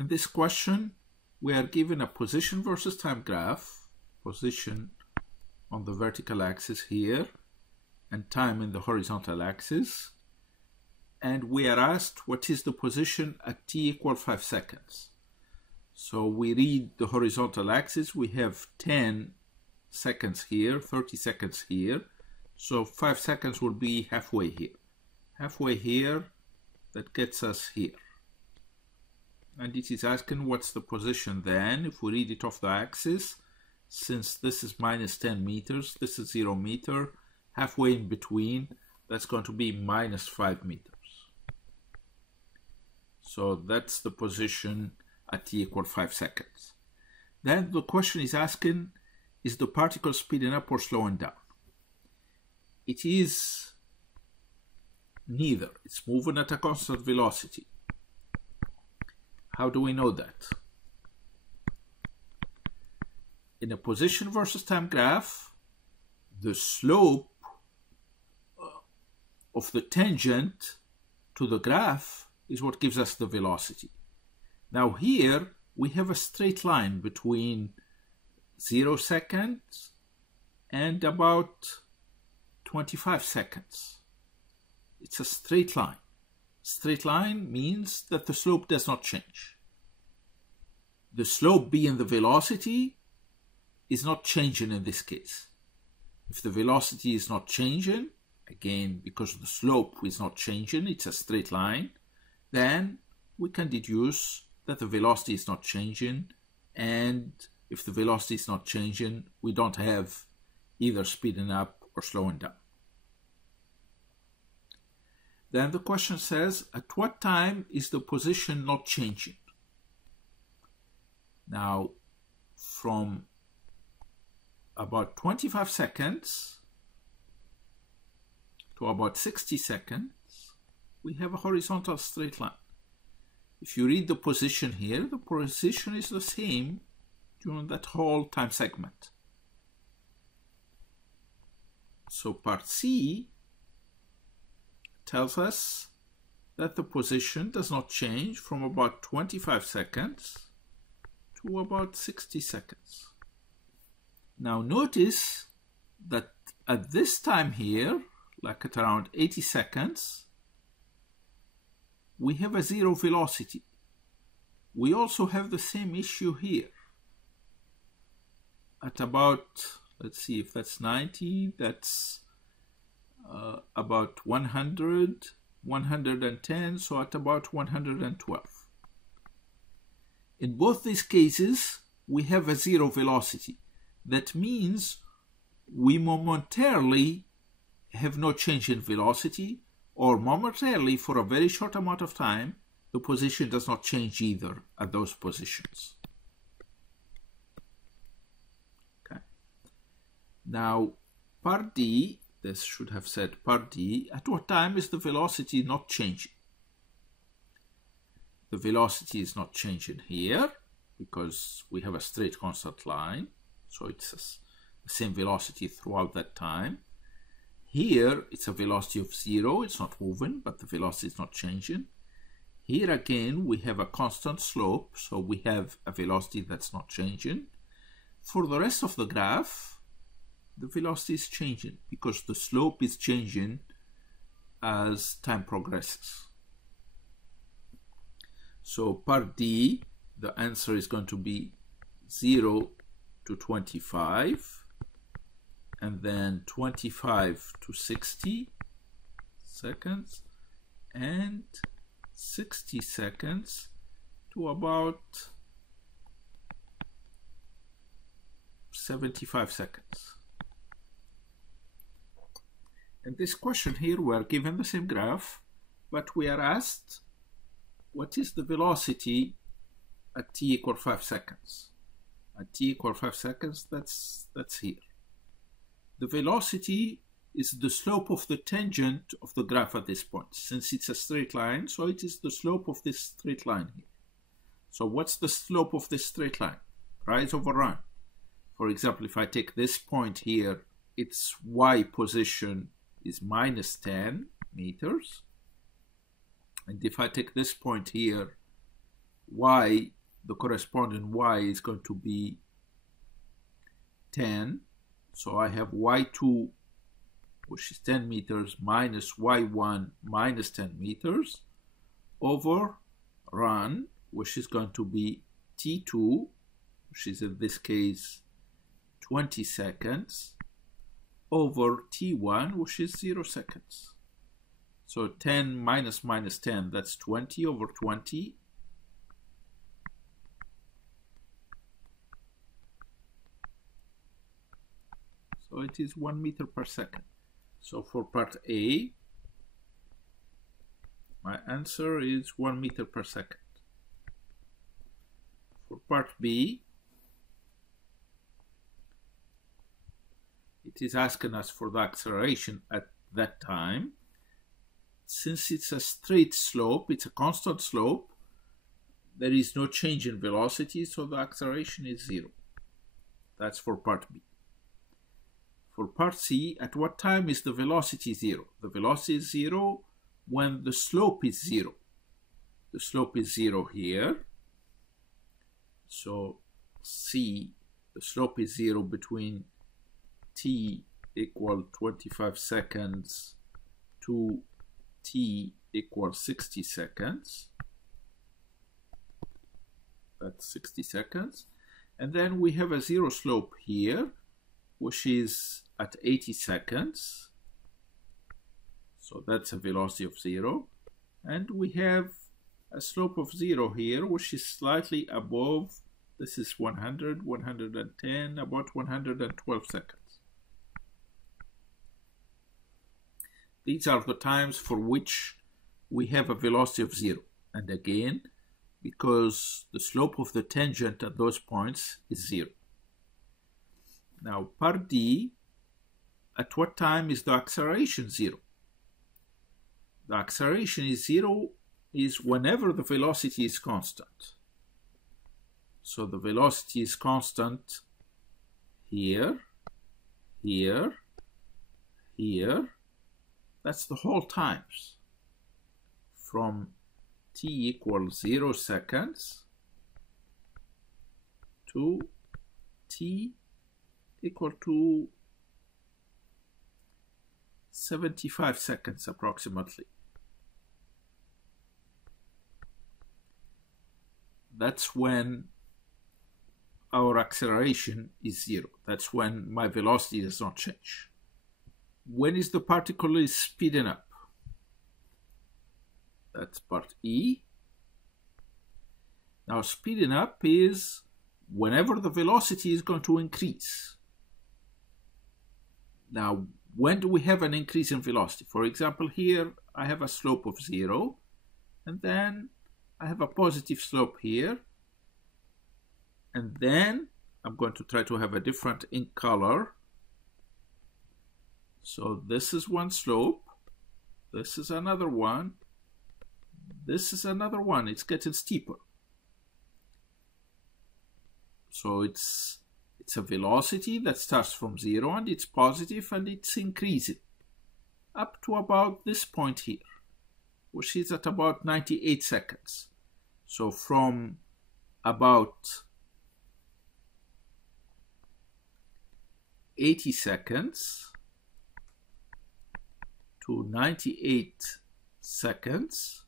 In this question, we are given a position versus time graph, position on the vertical axis here, and time in the horizontal axis. And we are asked what is the position at t equal 5 seconds. So we read the horizontal axis, we have 10 seconds here, 30 seconds here. So 5 seconds will be halfway here. Halfway here, that gets us here. And it is asking what's the position then, if we read it off the axis, since this is minus 10 meters, this is 0 meter, halfway in between, that's going to be minus 5 meters. So that's the position at t equal 5 seconds. Then the question is asking, is the particle speeding up or slowing down? It is neither. It's moving at a constant velocity. How do we know that? In a position versus time graph, the slope of the tangent to the graph is what gives us the velocity. Now here we have a straight line between 0 seconds and about 25 seconds. It's a straight line. Straight line means that the slope does not change. The slope being the velocity is not changing in this case. If the velocity is not changing, again because the slope is not changing, it's a straight line, then we can deduce that the velocity is not changing, and if the velocity is not changing, we don't have either speeding up or slowing down. Then the question says, at what time is the position not changing? Now, from about 25 seconds to about 60 seconds, we have a horizontal straight line. If you read the position here, the position is the same during that whole time segment. So part C tells us that the position does not change from about 25 seconds to about 60 seconds. Now notice that at this time here, like at around 80 seconds, we have a zero velocity. We also have the same issue here. At about, let's see if that's 90, that's about 100, 110, so at about 112. In both these cases, we have a zero velocity. That means we momentarily have no change in velocity, or momentarily, for a very short amount of time, the position does not change either at those positions. Okay. Now, part D, this should have said part D, at what time is the velocity not changing? The velocity is not changing here because we have a straight constant line, so it's the same velocity throughout that time. Here it's a velocity of 0, it's not moving, but the velocity is not changing. Here again we have a constant slope, so we have a velocity that's not changing. For the rest of the graph, the velocity is changing because the slope is changing as time progresses. So part D, the answer is going to be 0 to 25, and then 25 to 60 seconds, and 60 seconds to about 75 seconds. In this question here, we are given the same graph, but we are asked what is the velocity at t equal 5 seconds. At t equal 5 seconds, that's here. The velocity is the slope of the tangent of the graph at this point. Since it's a straight line, so it is the slope of this straight line here. So what's the slope of this straight line? Rise over run. For example, if I take this point here, its y position is minus 10 meters. And if I take this point here, y, the corresponding y is going to be 10. So I have y2, which is 10 meters, minus y1 minus 10 meters, over run, which is going to be t2, which is in this case 20 seconds, over t1, which is 0 seconds. So 10 minus 10, that's 20 over 20. So it is 1 meter per second. So for part A, my answer is 1 meter per second. For part B, it is asking us for the acceleration at that time. Since it's a straight slope, it's a constant slope, there is no change in velocity, so the acceleration is 0. That's for part B. For part C, at what time is the velocity 0? The velocity is 0 when the slope is 0. The slope is 0 here. So C, the slope is 0 between t equal 25 seconds to t equals 60 seconds. That's 60 seconds. And then we have a 0 slope here, which is at 80 seconds. So that's a velocity of 0. And we have a slope of 0 here, which is slightly above. This is 100, 110, about 112 seconds. These are the times for which we have a velocity of 0. And again, because the slope of the tangent at those points is 0. Now, part D, at what time is the acceleration 0? The acceleration is 0 is whenever the velocity is constant. So the velocity is constant here, here, here. That's the whole times. From t equals 0 seconds to t equal to 75 seconds approximately. That's when our acceleration is 0. That's when my velocity does not change. When is the particle speeding up? That's part E. Now speeding up is whenever the velocity is going to increase. Now, when do we have an increase in velocity? For example, here I have a slope of 0, and then I have a positive slope here, and then I'm going to try to have a different ink color. So this is one slope, this is another one, this is another one. It's getting steeper. So it's a velocity that starts from 0 and it's positive and it's increasing up to about this point here, which is at about 98 seconds. So from about 80 seconds to 98 seconds,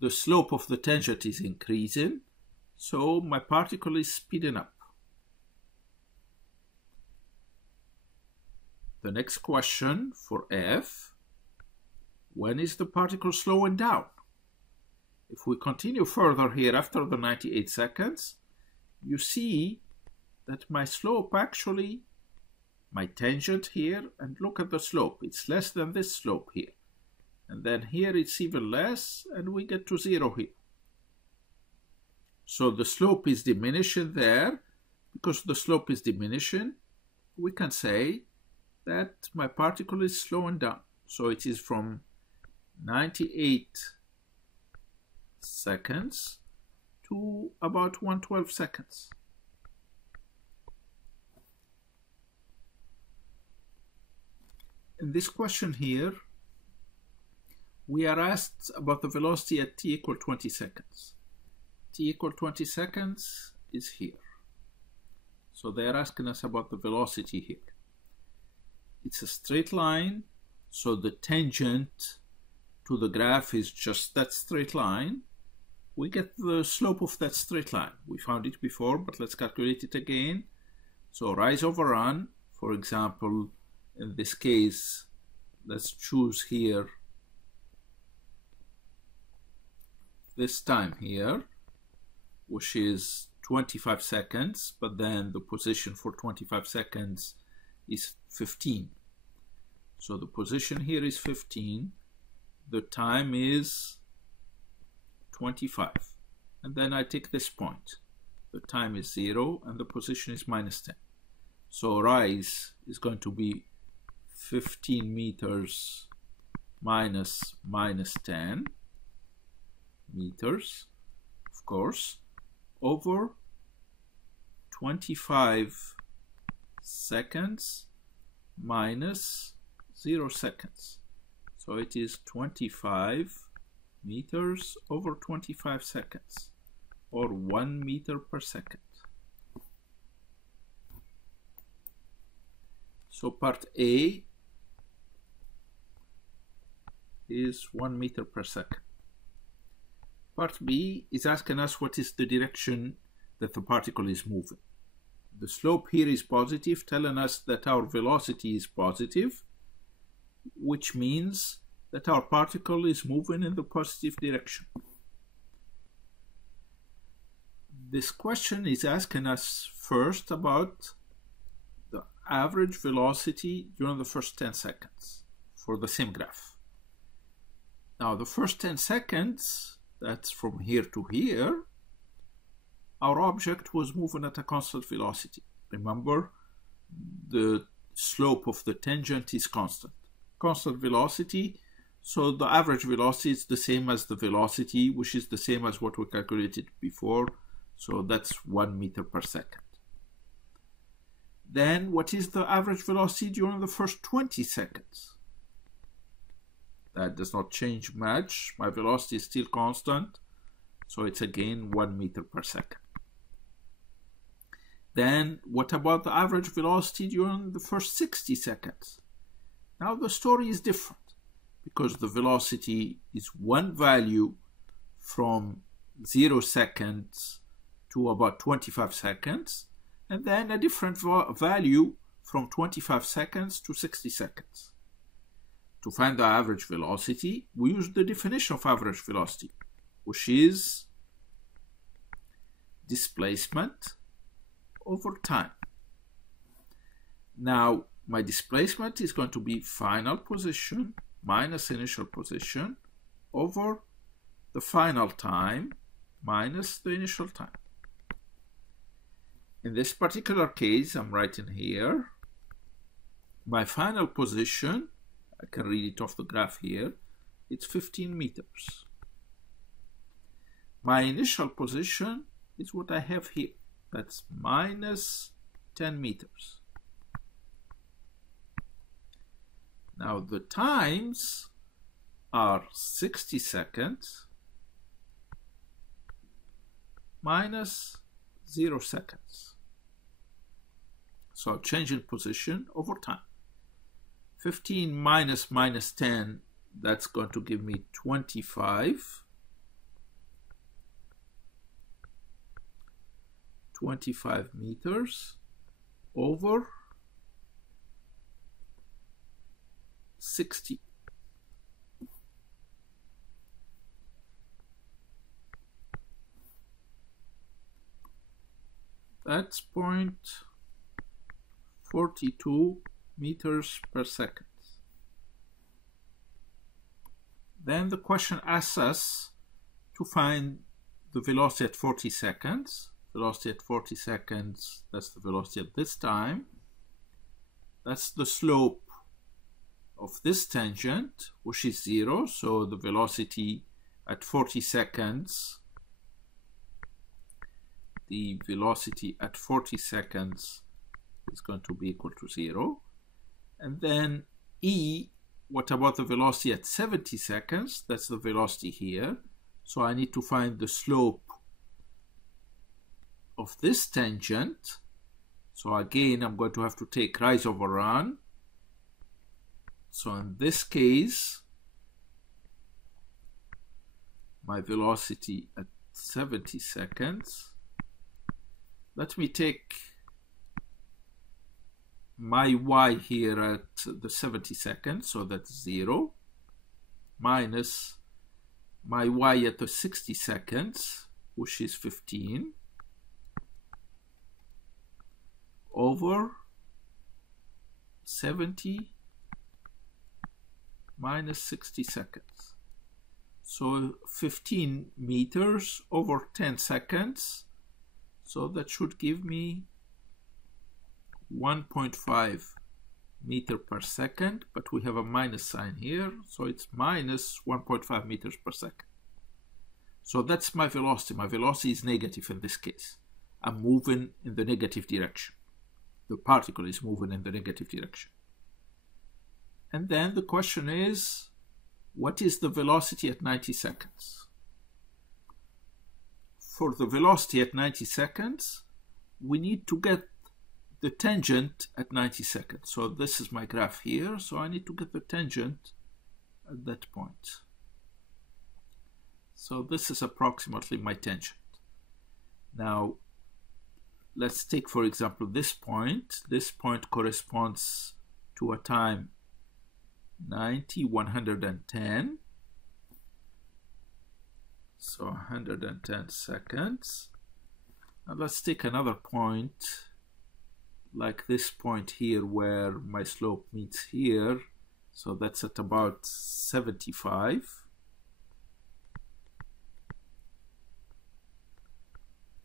the slope of the tangent is increasing, so my particle is speeding up. The next question for F, when is the particle slowing down? If we continue further here after the 98 seconds, you see that my slope actually, my tangent here, and look at the slope, it's less than this slope here. And then here it's even less, and we get to 0 here. So the slope is diminishing there. Because the slope is diminishing, we can say that my particle is slowing down. So it is from 98 seconds to about 112 seconds. In this question here, we are asked about the velocity at t equal 20 seconds. T equal 20 seconds is here. So they are asking us about the velocity here. It's a straight line, so the tangent to the graph is just that straight line. We get the slope of that straight line. We found it before, but let's calculate it again. So rise over run, for example, in this case, let's choose here this time here, which is 25 seconds, but then the position for 25 seconds is 15. So the position here is 15, the time is 25, and then I take this point. The time is 0 and the position is -10. So rise is going to be 15 meters minus -10 meters, of course, over 25 seconds minus 0 seconds. So it is 25 meters over 25 seconds, or 1 meter per second. So part A is 1 meter per second. Part B is asking us what is the direction that the particle is moving. The slope here is positive, telling us that our velocity is positive, which means that our particle is moving in the positive direction. This question is asking us first about the average velocity during the first 10 seconds for the same graph. Now the first 10 seconds, that's from here to here, our object was moving at a constant velocity. Remember, the slope of the tangent is constant. Constant velocity, so the average velocity is the same as the velocity, which is the same as what we calculated before, so that's 1 meter per second. Then what is the average velocity during the first 20 seconds? That does not change much. My velocity is still constant, so it's again 1 meter per second. Then what about the average velocity during the first 60 seconds? Now the story is different, because the velocity is one value from 0 seconds to about 25 seconds, and then a different value from 25 seconds to 60 seconds. To find the average velocity, we use the definition of average velocity, which is displacement over time. Now, my displacement is going to be final position minus initial position over the final time minus the initial time. In this particular case, I'm writing here, my final position, I can read it off the graph here, it's 15 meters. My initial position is what I have here, that's minus 10 meters. Now the times are 60 seconds minus 0 seconds. So change in position over time. 15 minus -10, that's going to give me 25. 25 meters over 60. That's 0.42 meters per second. Then the question asks us to find the velocity at 40 seconds. Velocity at 40 seconds, that's the velocity at this time. That's the slope of this tangent, which is 0, so the velocity at 40 seconds, the velocity at 40 seconds is going to be equal to 0. And then E what about the velocity at 70 seconds? That's the velocity here. So I need to find the slope of this tangent. So again, I'm going to have to take rise over run. So in this case, my velocity at 70 seconds. Let me take my y here at the 70 seconds, so that's 0, minus my y at the 60 seconds, which is 15, over 70 minus 60 seconds. So 15 meters over 10 seconds. So that should give me 1.5 meter per second, but we have a minus sign here, so it's minus 1.5 meters per second. So that's my velocity. My velocity is negative in this case. I'm moving in the negative direction. The particle is moving in the negative direction. And then the question is, what is the velocity at 90 seconds? For the velocity at 90 seconds, we need to get the tangent at 90 seconds. So this is my graph here, so I need to get the tangent at that point. So this is approximately my tangent. Now, let's take, for example, this point. This point corresponds to a time 90, 110. So 110 seconds. Now let's take another point, like this point here where my slope meets here. So that's at about 75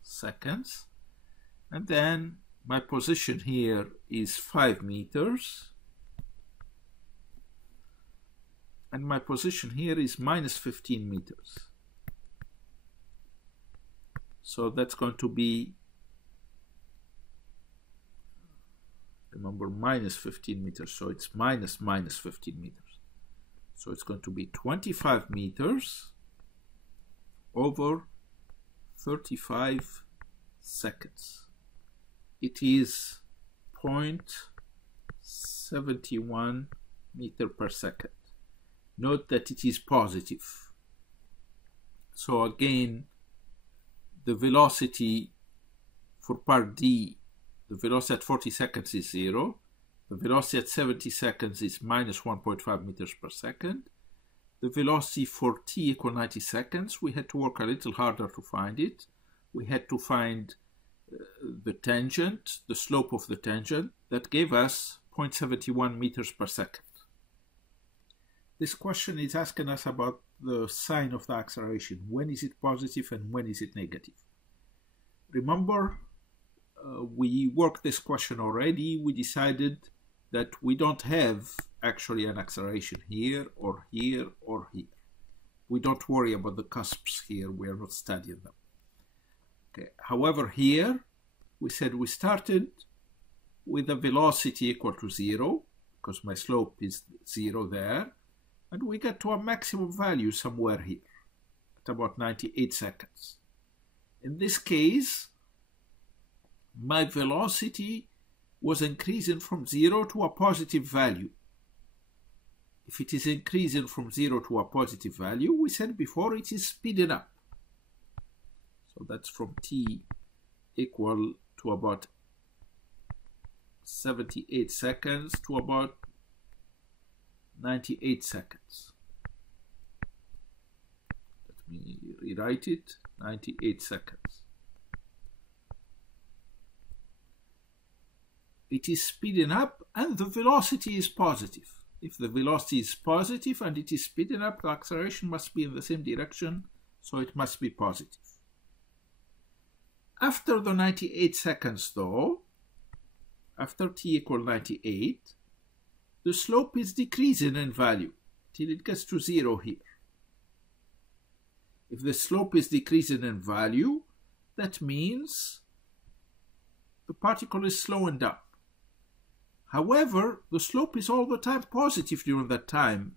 seconds. And then my position here is 5 meters. And my position here is minus 15 meters. So that's going to be, remember, minus 15 meters. So it's minus 15 meters. So it's going to be 25 meters over 35 seconds. It is 0.71 meter per second. Note that it is positive. So again, the velocity for part D, the velocity at 40 seconds is 0. The velocity at 70 seconds is minus 1.5 meters per second. The velocity for t equal 90 seconds, we had to work a little harder to find it. We had to find the tangent, the slope of the tangent, that gave us 0.71 meters per second. This question is asking us about the sign of the acceleration. When is it positive and when is it negative? Remember, we worked this question already. We decided that we don't have actually an acceleration here or here or here. We don't worry about the cusps here. We are not studying them. Okay. However, here we said we started with a velocity equal to 0 because my slope is 0 there. And we get to a maximum value somewhere here at about 98 seconds. In this case, my velocity was increasing from 0 to a positive value. If it is increasing from 0 to a positive value, we said before it is speeding up. So that's from t equal to about 78 seconds to about 98 seconds. Let me rewrite it, 98 seconds. It is speeding up and the velocity is positive. If the velocity is positive and it is speeding up, the acceleration must be in the same direction, so it must be positive. After the 98 seconds though, after t equal 98, the slope is decreasing in value till it gets to 0 here. If the slope is decreasing in value, that means the particle is slowing down. However, the slope is all the time positive during that time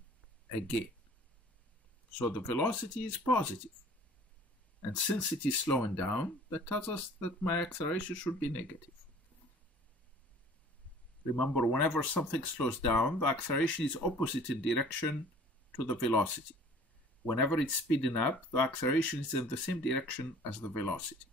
again. So the velocity is positive. And since it is slowing down, that tells us that my acceleration should be negative. Remember, whenever something slows down, the acceleration is opposite in direction to the velocity. Whenever it's speeding up, the acceleration is in the same direction as the velocity.